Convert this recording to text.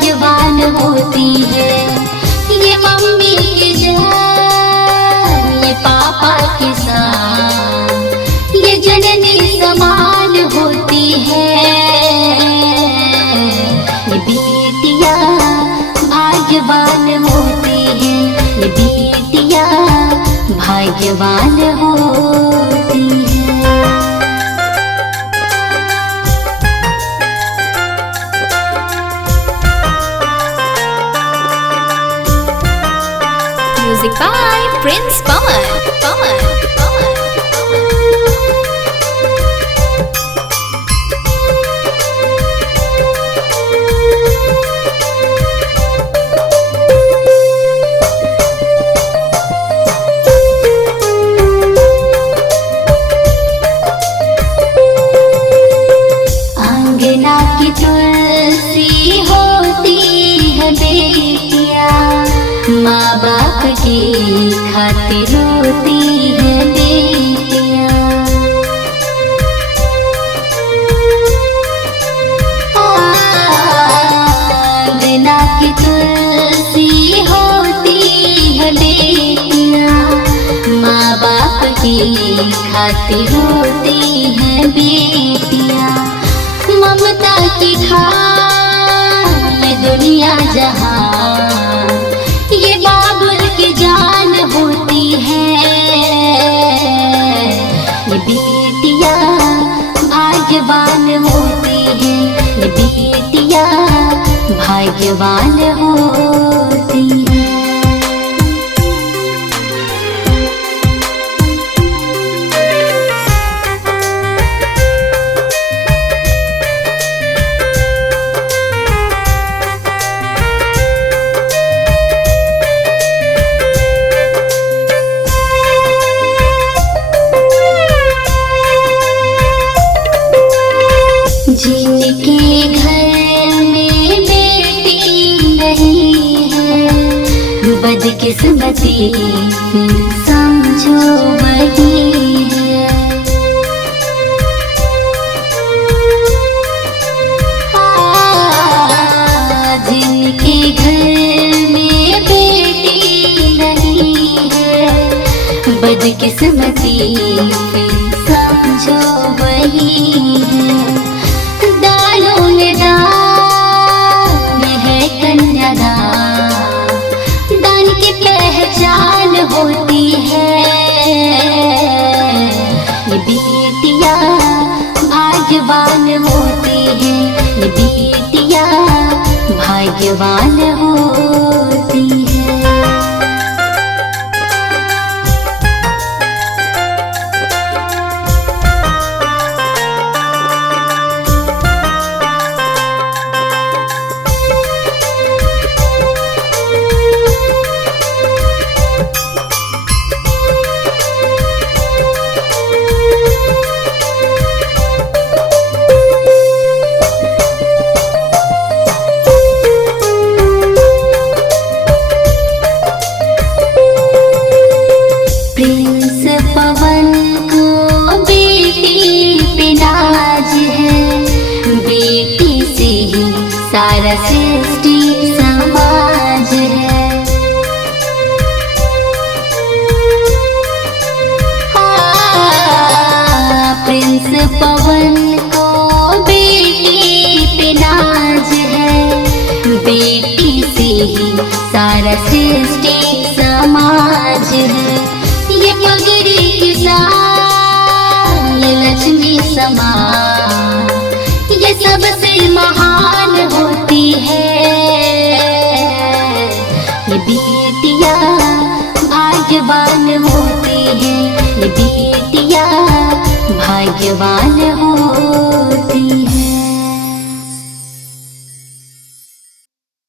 भाग्यवान होती है। ये मम्मी की जान, ये पापा के साथ, ये जननी समान होती है। ये बेटियां भाग्यवान होती है, ये बेटियां भाग्यवान होती है। Music by Prince Pawan. अंगना की तुलसी होती है बेटियां, माँ बाप की खातिर रोती है बेटियां। अंगना की तुलसी होती है बेटियां, माँ बाप की खातिर रोती है बेटियां। ममता की खान ये दुनिया जहां, ये बाबुल की जान होती है। ये बेटियां भाग्यवान होती है, ये बेटियां भाग्यवान होती है। जिनके घर में बेटी नहीं है, बदकिस्मती समझो वही है। जिनके घर में बेटी नहीं है, बदकिस्मती समझो वही है। दानों में दान है कन्यादान, दान की पहचान होती है। ये बेटियां भाग्यवान होती है, ये बेटियां भाग्यवान होती है। प्रिंस पवन को बेटी पे नाज है, बेटी से ही सारा सृष्टि समाज है। प्रिंस पवन को बेटी पे नाज है, बेटी से ही सारा सृष्टि समाज है। ये पगड़ी की शान, ये लक्ष्मी समान, ये सबसे महान होती है। ये बेटियां भाग्यवान होती है, ये बेटियां भाग्यवान